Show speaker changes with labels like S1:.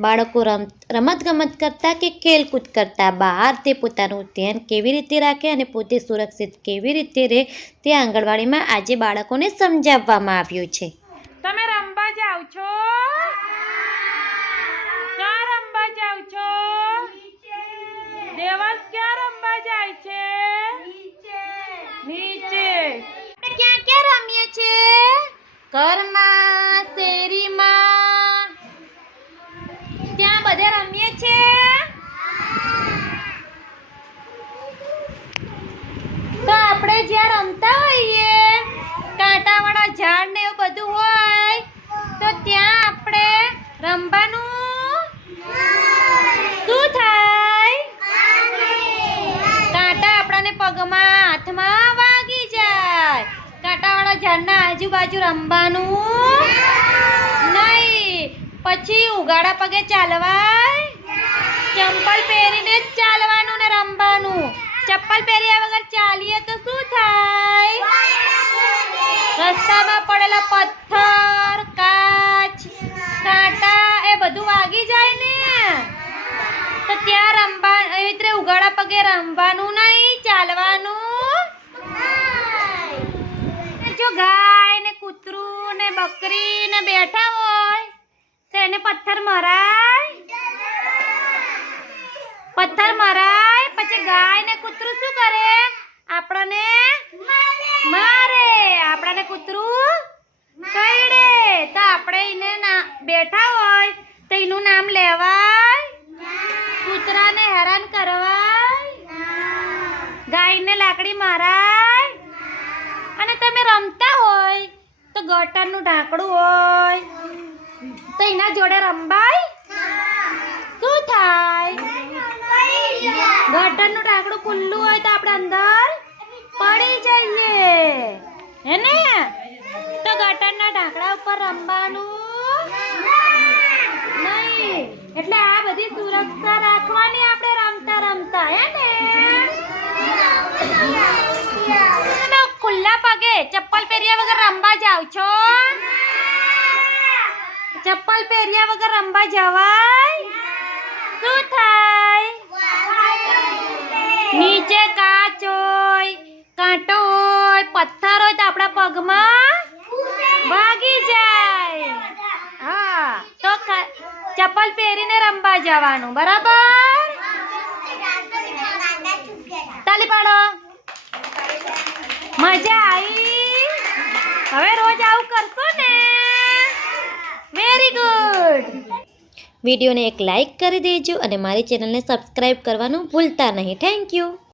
S1: બાળકો રમ રમતગમત કરતાં કે ખેલકૂદ કરતાં? બહાર તે પોતાનું ધ્યાન કેવી રીતે રાખે અને પોતે સુરક્ષિત કેવી રીતે રહે? તે આંગણવાડીમાં આજે બાળકોને સમજાવવામાં આવ્યું છે.
S2: તમે રમવા જાઓ છો? ક્યાં રમવા જાઓ છો? દેવાંશ ક્યાં રમવા જાય છે? નીચે.
S1: ક્યાં ક્યાં રમીએ છીએ? ઘરમાં. રમીએ છીએ તો આપણે જ્યાં રમતા હોઈએ, કાંટાવાળા ઝાડ ને એવું બધું હોય, તો ત્યાં આપણે રમવાનું શું થાય? કાંટા આપણાને પગમાં હાથમાં વાગી જાય. કાંટાવાળા ઝાડના આજુબાજુ રમવાનું પછી ઉગાડા પગે ચાલવાય? ચંપલ પહેરીને જ ચાલવાનું ને રમવાનું. ચપ્પલ પહેર્યા વગર ચાલીએ તો શું થાય? રસ્તામાં પડેલા પથ્થર, કાચ, કાંટા એ બધું વાગી જાય ને? તો ત્યાં રમવા, એવી રીતે ઉગાડા પગે રમવાનું નહીં, ચાલવાનું? જો ગાય ને કૂતરું ને બકરી ને બેઠા હોય તો એને પથ્થર મરાય. પથ્થર મરાય, પછી ગાય ને કૂતરું શું કરે? આપણને મારે. આપણને કૂતરું કરડે તો આપણે એને બેઠા હોય, તો એનું નામ લેવાય. કૂતરાને હેરાન કરવાય. ગાયને લાકડી મારાય. અને તમે રમતા હોય, તો ગટરનું ઢાંકણું હોય. તો એના જોડે રંબાય શું થાય? ગટરનું ઢાંકણું ખુલ્લું હોય તો આપણે અંદર પડી જઈએ. હે ને? તો ગટરના ઢાંકણા ઉપર રમવાનું નહીં. એટલે આ બધી સુરક્ષા રાખવાની આપણે રમતા રમતા, હે ને? ખુલ્લા પગે ચપ્પલ પહેર્યા વગર રમવા જાવ છો? ચપ્પલ પહેર્યા વગર રમવા જવાય? શું થાય? નીચે કાચ હોય, કાંટો હોય, પથ્થર હોય તો આપણા પગમાં ભાગી જાય. હા, તો ચપ્પલ પહેરીને રમવા જવાનું, બરાબર? તાલી પાડો. મજા આવી. હવે રોજ આવું કરશો વિડીયોને એક લાઇક કરી દેજો અને મારી ચેનલને સબસ્ક્રાઈબ કરવાનું ભૂલતા નહીં. Thank you